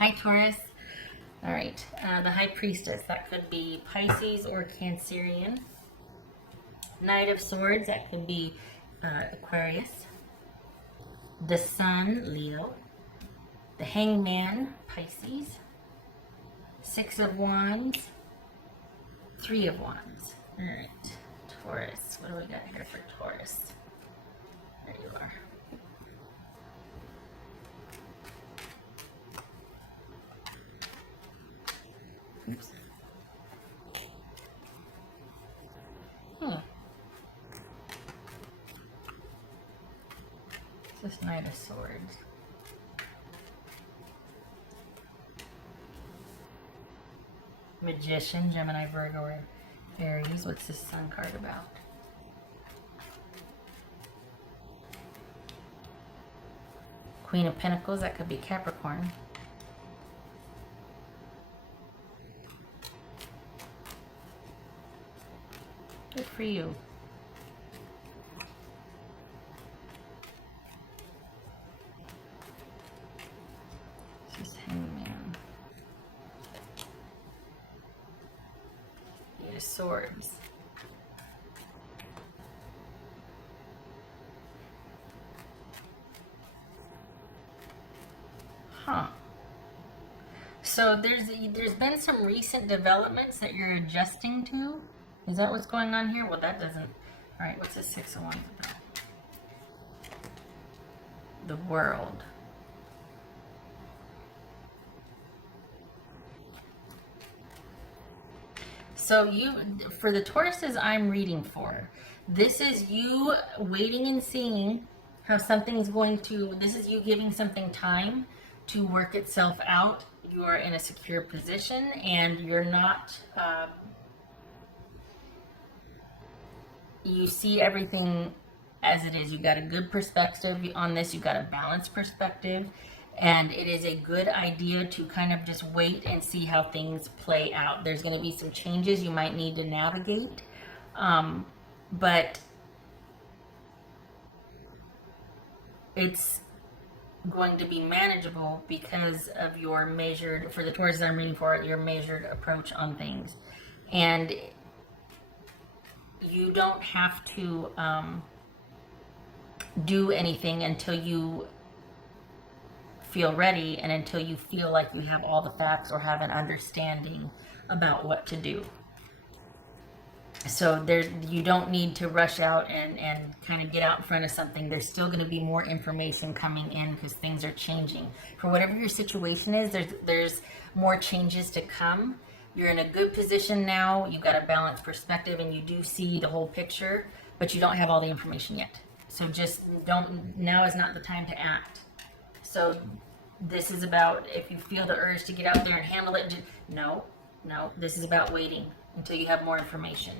Hi, Taurus. All right, the High Priestess, that could be Pisces or Cancerian. Knight of Swords, that could be Aquarius. The Sun, Leo. The Hangman, Pisces. Six of Wands. Three of Wands. All right, Taurus. What do we got here for Taurus? There you are. Oops. This Knight of Swords. Magician, Gemini, Virgo, or Aries. What's this Sun card about? Queen of Pentacles, that could be Capricorn. Good for you. This is Hangman. Eight of Swords. Huh. So there's been some recent developments that you're adjusting to. Is that what's going on here? Well, that doesn't. All right, what's the Six of Wands about? The World. So for the Tauruses I'm reading for, this is you waiting and seeing how something's going to, this is you giving something time to work itself out. You are in a secure position and you're not, you see everything as it is. You got a good perspective on this. You got a balanced perspective, and it is a good idea to kind of just wait and see how things play out. There's going to be some changes you might need to navigate, but it's going to be manageable because of your measured, for the Taurus I'm reading for, your measured approach on things. And you don't have to do anything until you feel ready and until you feel like you have all the facts or have an understanding about what to do. So you don't need to rush out and kind of get out in front of something. There's still going to be more information coming in because things are changing. For whatever your situation is, there's more changes to come. You're in a good position now. You've got a balanced perspective and you do see the whole picture, but you don't have all the information yet. So just now is not the time to act. So this is about, if you feel the urge to get out there and handle it, no, this is about waiting until you have more information.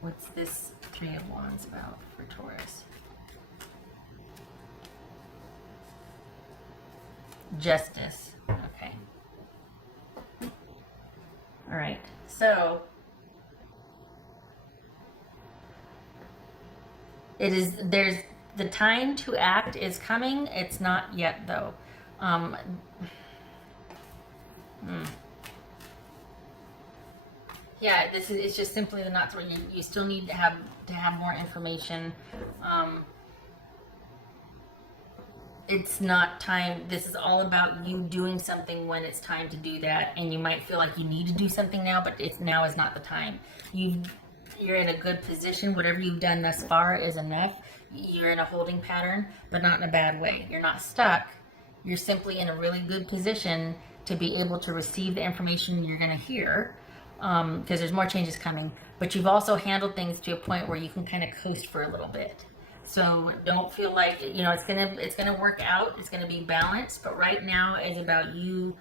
What's this Three of Wands about for Taurus? Justice. Okay. All right. So there's the time to act is coming. It's not yet though. Yeah, it's just simply the not. You still need to have more information. It's not time. This is all about you doing something when it's time to do that, and you might feel like you need to do something now, but now is not the time. You're in a good position. Whatever you've done thus far is enough. You're in a holding pattern, but not in a bad way. You're not stuck. You're simply in a really good position to be able to receive the information you're going to hear, because there's more changes coming. But you've also handled things to a point where you can kind of coast for a little bit. So don't feel like, it's gonna work out. It's gonna be balanced. But right now is about you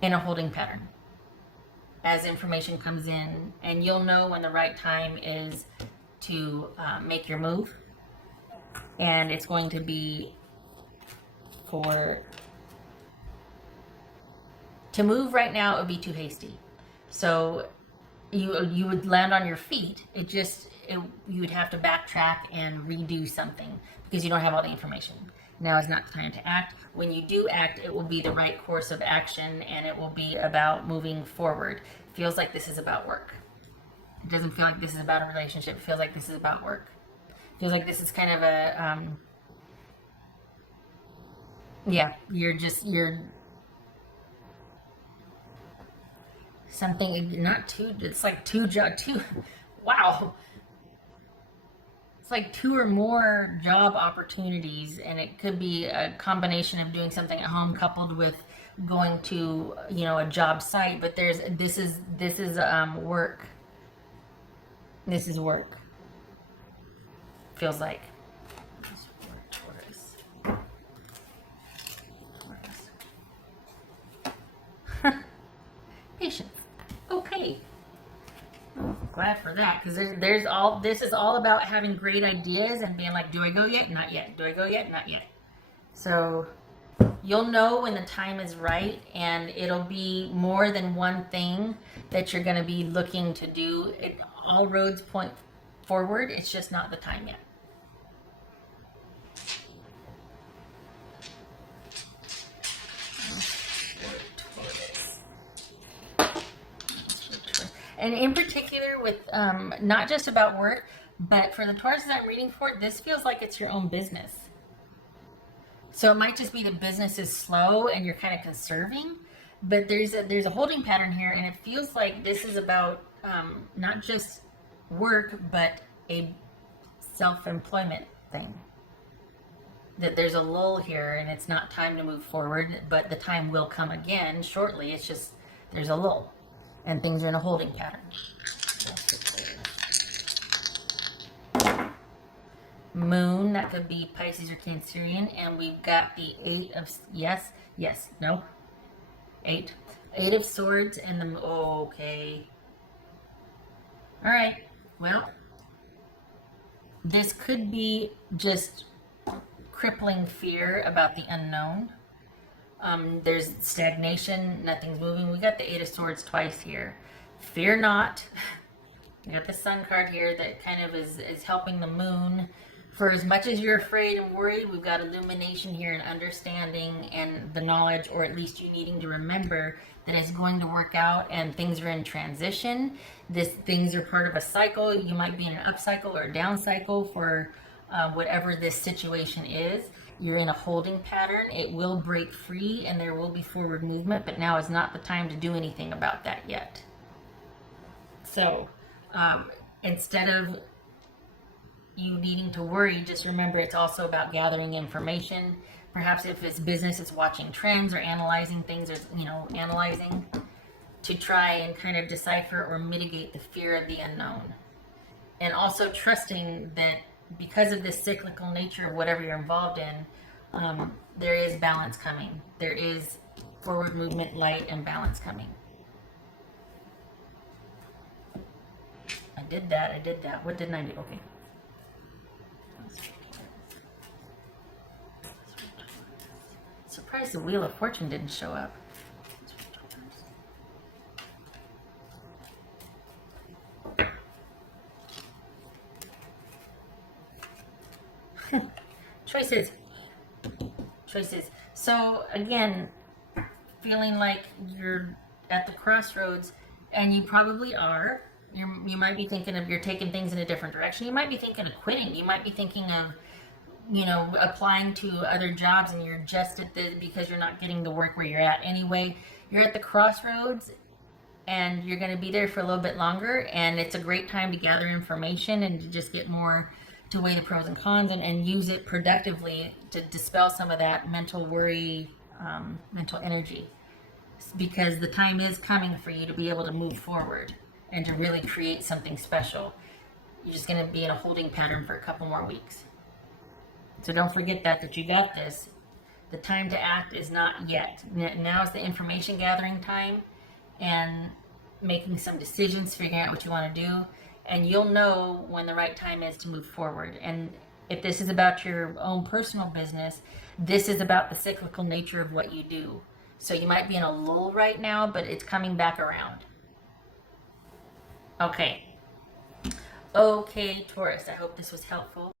in a holding pattern as information comes in, and you'll know when the right time is to make your move. And it's going to be to move right now, it would be too hasty. So you would land on your feet. You would have to backtrack and redo something because you don't have all the information. Now is not the time to act. When you do act, it will be the right course of action, and it will be about moving forward. It feels like this is about work. It doesn't feel like this is about a relationship. It feels like this is about work. It feels like this is kind of a yeah, you're something, not two, it's like two, wow. It's like two or more job opportunities, and it could be a combination of doing something at home coupled with going to, a job site, but this is work. This is work. Feels like. Taurus. Patience. Okay. Glad for that, because this is all about having great ideas and being like, do I go yet? Not yet. Do I go yet? Not yet. So you'll know when the time is right, and it'll be more than one thing that you're going to be looking to do. All roads point forward. It's just not the time yet. And in particular with not just about work, but for the Tauruses I'm reading for, this feels like it's your own business. So it might just be the business is slow and you're kind of conserving, but there's a holding pattern here, and it feels like this is about not just work, but a self-employment thing. That there's a lull here, and it's not time to move forward, but the time will come again shortly. It's just there's a lull, and things are in a holding pattern. Moon, that could be Pisces or Cancerian, and we've got the Eight of Eight of Swords, and the okay. All right. Well, this could be just crippling fear about the unknown. There's stagnation, nothing's moving. We got the Eight of Swords twice here. Fear not. We got the Sun card here that kind of is helping the Moon. For as much as you're afraid and worried, we've got illumination here and understanding and the knowledge, or at least you needing to remember that it's going to work out and things are in transition. Things are part of a cycle. You might be in an up cycle or a down cycle for whatever this situation is. You're in a holding pattern. It will break free and there will be forward movement, but now is not the time to do anything about that yet. So instead of you needing to worry, just remember it's also about gathering information. Perhaps if it's business, it's watching trends or analyzing things, or analyzing to try and kind of decipher or mitigate the fear of the unknown. And also trusting that because of this cyclical nature of whatever you're involved in, there is balance coming. There is forward movement, light, and balance coming. I did that. What didn't I do? Okay. Surprised the Wheel of Fortune didn't show up. Choices. So again, feeling like you're at the crossroads, and you probably are. You might be thinking of you're taking things in a different direction. You might be thinking of quitting. You might be thinking of applying to other jobs, and you're just at because you're not getting the work where you're at anyway. You're at the crossroads, and you're going to be there for a little bit longer, and it's a great time to gather information and to just get more, to weigh the pros and cons and use it productively to dispel some of that mental worry, mental energy, because the time is coming for you to be able to move forward and to really create something special. You're just going to be in a holding pattern for a couple more weeks. So don't forget that you got this. The time to act is not yet. Now is the information gathering time and making some decisions, figuring out what you want to do, and you'll know when the right time is to move forward. And if this is about your own personal business, this is about the cyclical nature of what you do. So you might be in a lull right now, but it's coming back around. Okay. Okay, Taurus, I hope this was helpful.